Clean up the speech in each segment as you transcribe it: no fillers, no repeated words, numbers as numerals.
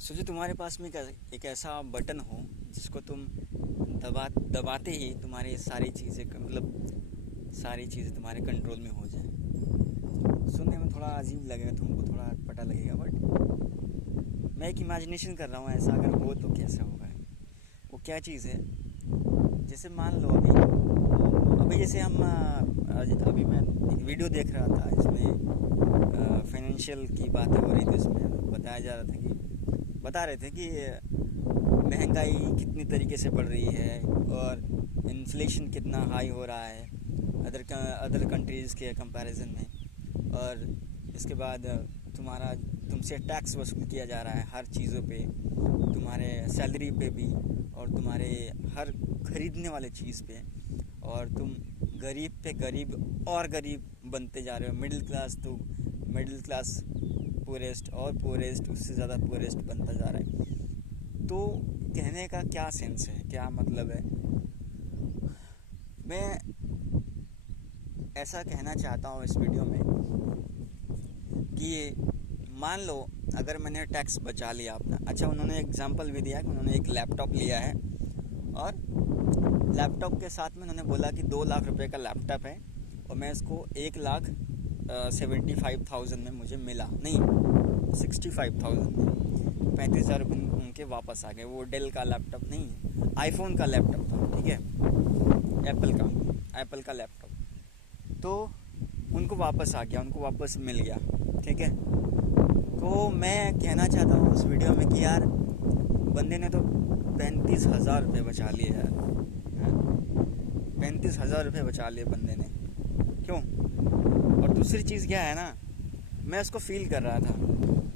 सोचो तुम्हारे पास में एक ऐसा बटन हो जिसको तुम दबाते ही तुम्हारी सारी चीज़ें मतलब सारी चीज़ें तुम्हारे कंट्रोल में हो जाए। सुनने में थोड़ा अजीब लगेगा, तुमको थोड़ा अटपटा लगेगा, बट मैं एक इमेजिनेशन कर रहा हूँ ऐसा अगर हो तो कैसा होगा। वो क्या चीज़ है, जैसे मान लो अभी अभी जैसे हम अभी मैं एक वीडियो देख रहा था, इसमें फाइनेंशियल की बातें हो रही थी। उसमें बताया जा रहा था कि बता रहे थे कि महंगाई कितनी तरीके से बढ़ रही है और इन्फ्लेशन कितना हाई हो रहा है अदर कंट्रीज़ के कंपैरिजन में। और इसके बाद तुमसे टैक्स वसूल किया जा रहा है हर चीज़ों पे, तुम्हारे सैलरी पे भी और तुम्हारे हर खरीदने वाले चीज़ पे। और तुम गरीब पे गरीब और गरीब बनते जा रहे हो। मिडिल क्लास पुअरेस्ट और पुअरेस्ट उससे ज़्यादा पुअरेस्ट बनता जा रहा है। तो कहने का क्या सेंस है, क्या मतलब है? मैं ऐसा कहना चाहता हूँ इस वीडियो में कि मान लो अगर मैंने टैक्स बचा लिया अपना। अच्छा, उन्होंने एग्जांपल भी दिया कि उन्होंने एक लैपटॉप लिया है और लैपटॉप के साथ में उन्होंने बोला कि 2 लाख रुपए का लैपटॉप है और मैं इसको 1,75,000 में मुझे मिला, नहीं 65,000 में। 35,000 उनके वापस आ गए। वो डेल का लैपटॉप नहीं है, आईफोन का लैपटॉप था, ठीक है, एप्पल का लैपटॉप। तो उनको वापस आ गया, उनको वापस मिल गया, ठीक है। तो मैं कहना चाहता हूँ उस वीडियो में कि यार बंदे ने तो 35,000 रुपये बचा लिए यार। 35,000 रुपये बचा लिए बंदे ने, क्यों? और दूसरी चीज़ क्या है ना, मैं उसको फील कर रहा था।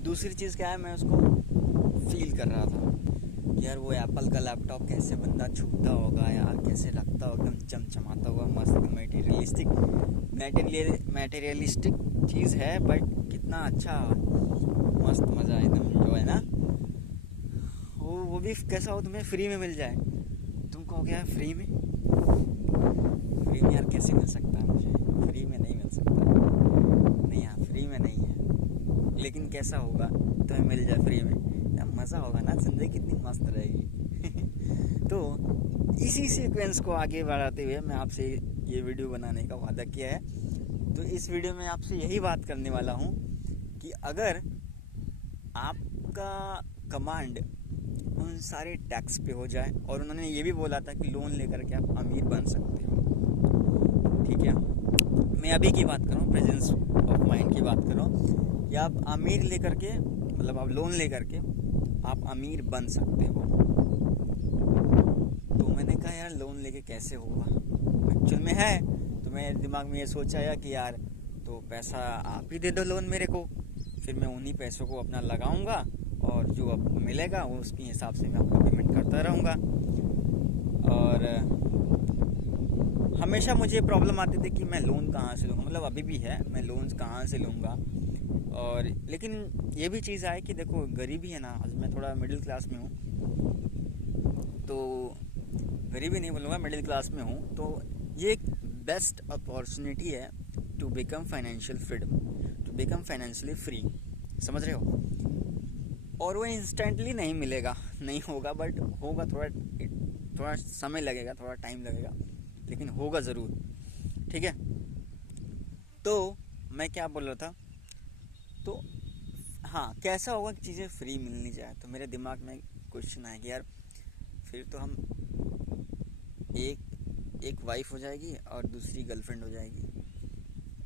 दूसरी चीज़ क्या है, मैं उसको फील कर रहा था कि यार वो एप्पल का लैपटॉप कैसे बंदा छूता होगा यार, कैसे लगता होगा एकदम चमचमाता हुआ मस्त मटेरियलिस्टिक चीज़ है, बट कितना अच्छा मस्त मज़ा एकदम जो है ना, वो भी कैसा हो तुम्हें फ्री में मिल जाए। तुमको हो गया फ्री में यार कैसे मिल सकता है? मुझे फ्री में नहीं मिल सकता, नहीं यार फ्री में नहीं है, लेकिन कैसा होगा तुम्हें मिल जाए फ्री में, यार मज़ा होगा ना, ज़िंदगी कितनी मस्त रहेगी। तो इसी सीक्वेंस को आगे बढ़ाते हुए मैं आपसे ये वीडियो बनाने का वादा किया है। तो इस वीडियो में आपसे यही बात करने वाला हूँ कि अगर आपका कमांड उन सारे टैक्स पे हो जाए, और उन्होंने ये भी बोला था कि लोन लेकर के आप अमीर बन सकते हो, ठीक है। मैं अभी की बात कर रहा हूँ, प्रेजेंस ऑफ माइंड की बात कर रहा हूँ कि आप अमीर लेकर के मतलब आप लोन लेकर के आप अमीर बन सकते हो। तो मैंने कहा यार लोन लेके कैसे होगा, एक्चुअल में है। तो मेरे दिमाग में ये सोच आया कि यार तो पैसा आप ही दे दो लोन मेरे को, फिर मैं उन्हीं पैसों को अपना लगाऊंगा और जो अब मिलेगा वो उसके हिसाब से मैं आपको पेमेंट करता रहूँगा। और हमेशा मुझे प्रॉब्लम आती थी कि मैं लोन कहाँ से लूँगा, मतलब अभी भी है, मैं लोन कहाँ से लूँगा। और लेकिन ये भी चीज़ है कि देखो गरीबी है ना, आज मैं थोड़ा मिडिल क्लास में हूँ, तो गरीबी नहीं बोलूँगा, मिडिल क्लास में हूँ। तो ये एक बेस्ट अपॉर्चुनिटी है to become financial freedom, to become financially free, समझ रहे हो। और वो इंस्टेंटली नहीं मिलेगा, नहीं होगा, बट होगा, थोड़ा समय लगेगा, थोड़ा टाइम लगेगा, लेकिन होगा ज़रूर, ठीक है। तो मैं क्या बोल रहा था, तो हाँ कैसा होगा कि चीज़ें फ्री मिलनी जाए। तो मेरे दिमाग में क्वेश्चन आया कि यार फिर तो हम एक वाइफ हो जाएगी और दूसरी गर्लफ्रेंड हो जाएगी,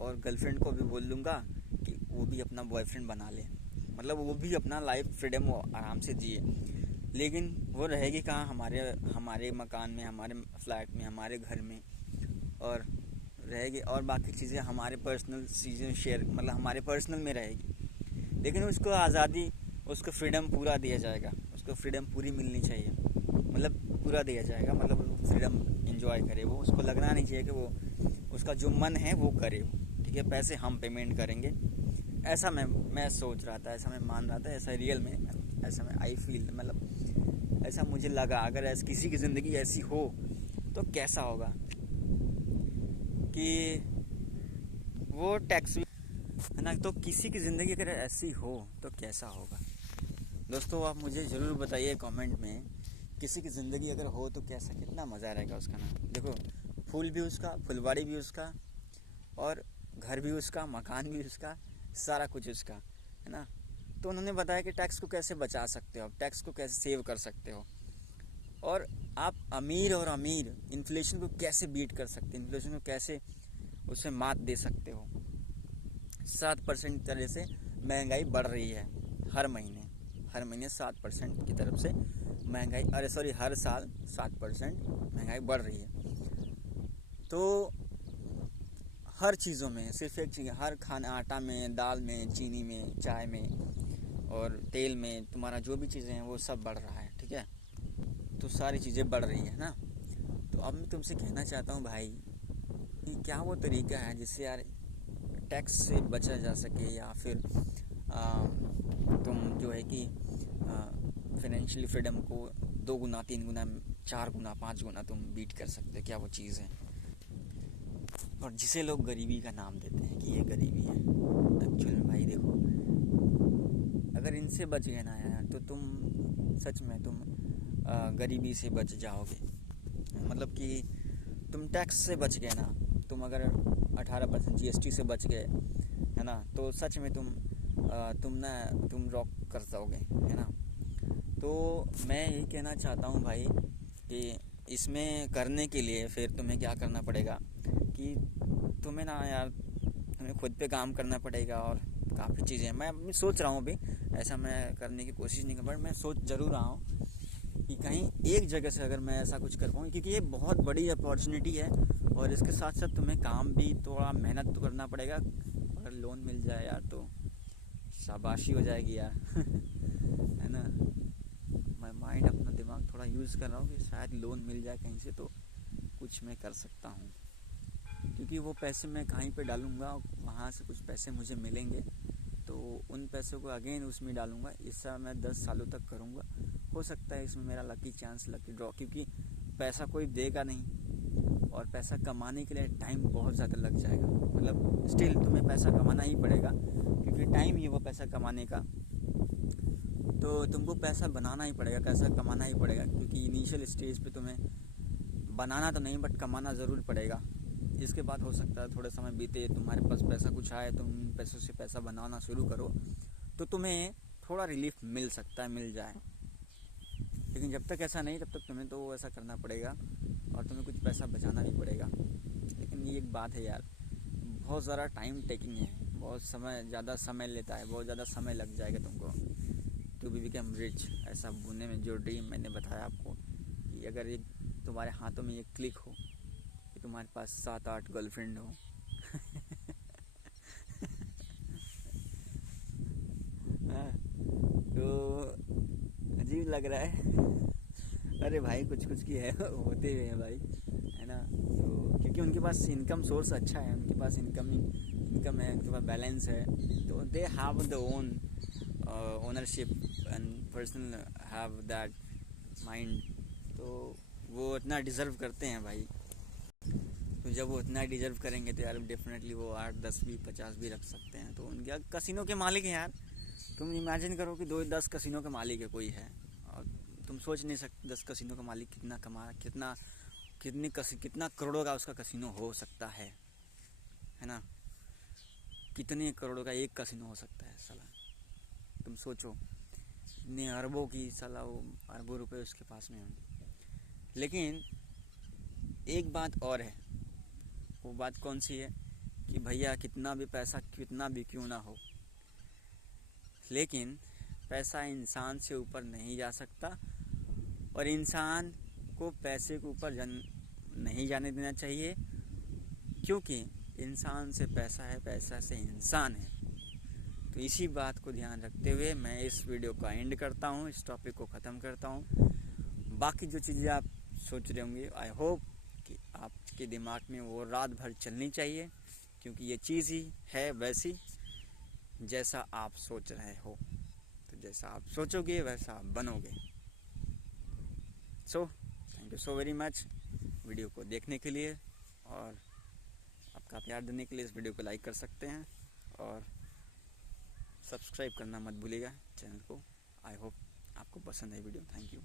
और गर्लफ्रेंड को भी बोल लूँगा कि वो भी अपना बॉयफ्रेंड बना ले, मतलब वो भी अपना लाइफ फ्रीडम वो आराम से जिए। लेकिन वो रहेगी कहाँ, हमारे मकान में, हमारे फ्लैट में, हमारे घर में, और रहेगी, और बाकी चीज़ें हमारे पर्सनल चीज़ें शेयर, मतलब हमारे पर्सनल में रहेगी। लेकिन उसको आज़ादी, उसको फ्रीडम पूरा दिया जाएगा, उसको फ्रीडम पूरी मिलनी चाहिए, मतलब पूरा दिया जाएगा, मतलब फ्रीडम इंजॉय करे वो, उसको लगना नहीं चाहिए कि वो उसका जो मन है वो करे, ठीक है, पैसे हम पेमेंट करेंगे। ऐसा मैं सोच रहा था, ऐसा मैं मान रहा था, ऐसा रियल में, ऐसा मैं आई फील, मतलब ऐसा मुझे लगा अगर ऐसा किसी की ज़िंदगी ऐसी हो तो कैसा होगा कि वो टैक्स है ना। तो किसी की ज़िंदगी अगर ऐसी हो तो कैसा होगा। दोस्तों आप मुझे ज़रूर बताइए कमेंट में, किसी की ज़िंदगी अगर हो तो कैसा कितना मज़ा रहेगा उसका ना। देखो, फूल भी उसका, फुलवाड़ी भी उसका, और घर भी उसका, मकान भी उसका, सारा कुछ उसका, है ना। तो उन्होंने बताया कि टैक्स को कैसे बचा सकते हो, आप टैक्स को कैसे सेव कर सकते हो, और आप अमीर इन्फ्लेशन को कैसे बीट कर सकते हैं, इन्फ्लेशन को कैसे उसे मात दे सकते हो। 7% तरह से महंगाई बढ़ रही है हर महीने 7% की तरफ से महंगाई, हर साल 7% महंगाई बढ़ रही है। तो हर चीज़ों में, सिर्फ एक चीज़, हर खाना, आटा में, दाल में, चीनी में, चाय में और तेल में, तुम्हारा जो भी चीज़ें हैं वो सब बढ़ रहा है, ठीक है। तो सारी चीज़ें बढ़ रही है ना। तो अब मैं तुमसे कहना चाहता हूँ भाई कि क्या वो तरीका है जिससे यार टैक्स से बचा जा सके, या फिर तुम जो है कि फाइनेंशियली फ्रीडम को 2 गुना, 3 गुना, 4 गुना, 5 गुना तुम बीट कर सकते हो। क्या वो चीज़ है, और जिसे लोग गरीबी का नाम देते हैं कि ये गरीबी है, एक्चुअल में भाई देखो, अगर इनसे बच गए ना यार तो तुम सच में तुम गरीबी से बच जाओगे। मतलब कि तुम टैक्स से बच गए ना, तुम अगर 18% GST से बच गए, है ना, तो सच में तुम रॉक कर जाओगे, है ना। तो मैं यही कहना चाहता हूँ भाई कि इसमें करने के लिए फिर तुम्हें क्या करना पड़ेगा कि तुम्हें ना यार, तुम्हें खुद पे काम करना पड़ेगा। और काफ़ी चीज़ें मैं सोच रहा हूँ अभी, ऐसा मैं करने की कोशिश नहीं कर, बट मैं सोच ज़रूर रहा हूँ कि कहीं एक जगह से अगर मैं ऐसा कुछ कर पाऊँ, क्योंकि ये बहुत बड़ी अपॉर्चुनिटी है। और इसके साथ साथ तुम्हें काम भी, थोड़ा मेहनत तो करना पड़ेगा। अगर लोन मिल जाए यार तो शाबाशी हो जाएगी यार है ना। मैं माइंड, अपना दिमाग थोड़ा यूज़ कर रहा हूँ कि शायद लोन मिल जाए कहीं से तो कुछ मैं कर सकता हूँ, क्योंकि वो पैसे मैं कहीं पे डालूँगा, वहाँ से कुछ पैसे मुझे मिलेंगे, तो उन पैसों को अगेन उसमें डालूँगा। इससे मैं 10 सालों तक करूँगा। हो सकता है इसमें मेरा लकी चांस, लकी ड्रॉ, क्योंकि पैसा कोई देगा नहीं, और पैसा कमाने के लिए टाइम बहुत ज़्यादा लग जाएगा। मतलब स्टिल तुम्हें पैसा कमाना ही पड़ेगा, क्योंकि टाइम ही है वो पैसा कमाने का। तो तुमको पैसा बनाना ही पड़ेगा, पैसा कमाना ही पड़ेगा, क्योंकि इनिशियल स्टेज पे तुम्हें बनाना तो नहीं, बट कमाना ज़रूर पड़ेगा। इसके बाद हो सकता है थोड़ा समय बीते, तुम्हारे पास पैसा कुछ आए, तुम पैसों से पैसा बनाना शुरू करो, तो तुम्हें थोड़ा रिलीफ मिल सकता है, मिल जाए। लेकिन जब तक ऐसा नहीं, तब तक तुम्हें तो ऐसा करना पड़ेगा, और तुम्हें कुछ पैसा बचाना भी पड़ेगा। लेकिन ये एक बात है यार, बहुत ज़्यादा टाइम टेकिंग है, बहुत ज़्यादा समय लेता है, बहुत ज़्यादा समय लग जाएगा तुमको टू बी बिकम रिच। ऐसा होने में जो ड्रीम मैंने बताया आपको, कि अगर एक तुम्हारे हाथों में ये क्लिक हो कि तुम्हारे पास 7-8 गर्लफ्रेंड हो हाँ, तो अजीब लग रहा है अरे भाई, कुछ कुछ की है होते हुए हैं भाई, है ना। तो क्योंकि उनके पास इनकम सोर्स अच्छा है, उनके पास इनकम है, उनके पास बैलेंस है, तो they have the own ownership and personal have that mind. तो वो इतना डिज़र्व करते हैं भाई। तो जब वो इतना डिज़र्व करेंगे तो यार डेफिनेटली वो 8, 10 भी, 50 भी रख सकते हैं। तो उनके कसिनो के मालिक हैं यार। तुम इमेजिन करो कि 10 कसिनो का मालिक है कोई है, और तुम सोच नहीं सकते 10 कसिनो का मालिक कितना करोड़ों का उसका कसिनो हो सकता है ना। कितने करोड़ों का एक कसिनो हो सकता है साला, तुम सोचो। इतने अरबों की साला, वो अरबों रुपए उसके पास में होंगे। लेकिन एक बात और है, वो बात कौन सी है कि भैया कितना भी पैसा, कितना भी क्यों ना हो, लेकिन पैसा इंसान से ऊपर नहीं जा सकता, और इंसान को पैसे के ऊपर नहीं जाने देना चाहिए, क्योंकि इंसान से पैसा है, पैसा से इंसान है। तो इसी बात को ध्यान रखते हुए मैं इस वीडियो का एंड करता हूँ, इस टॉपिक को ख़त्म करता हूँ। बाकी जो चीज़ें आप सोच रहे होंगे, आई होप कि आपके दिमाग में वो रात भर चलनी चाहिए, क्योंकि ये चीज़ ही है वैसी जैसा आप सोच रहे हो। तो जैसा आप सोचोगे वैसा आप बनोगे। So thank you so very much video को देखने के लिए, और आपका प्यार देने के लिए। इस वीडियो को लाइक कर सकते हैं, और सब्सक्राइब करना मत भूलिएगा चैनल को। आई होप आपको पसंद है वीडियो। Thank you.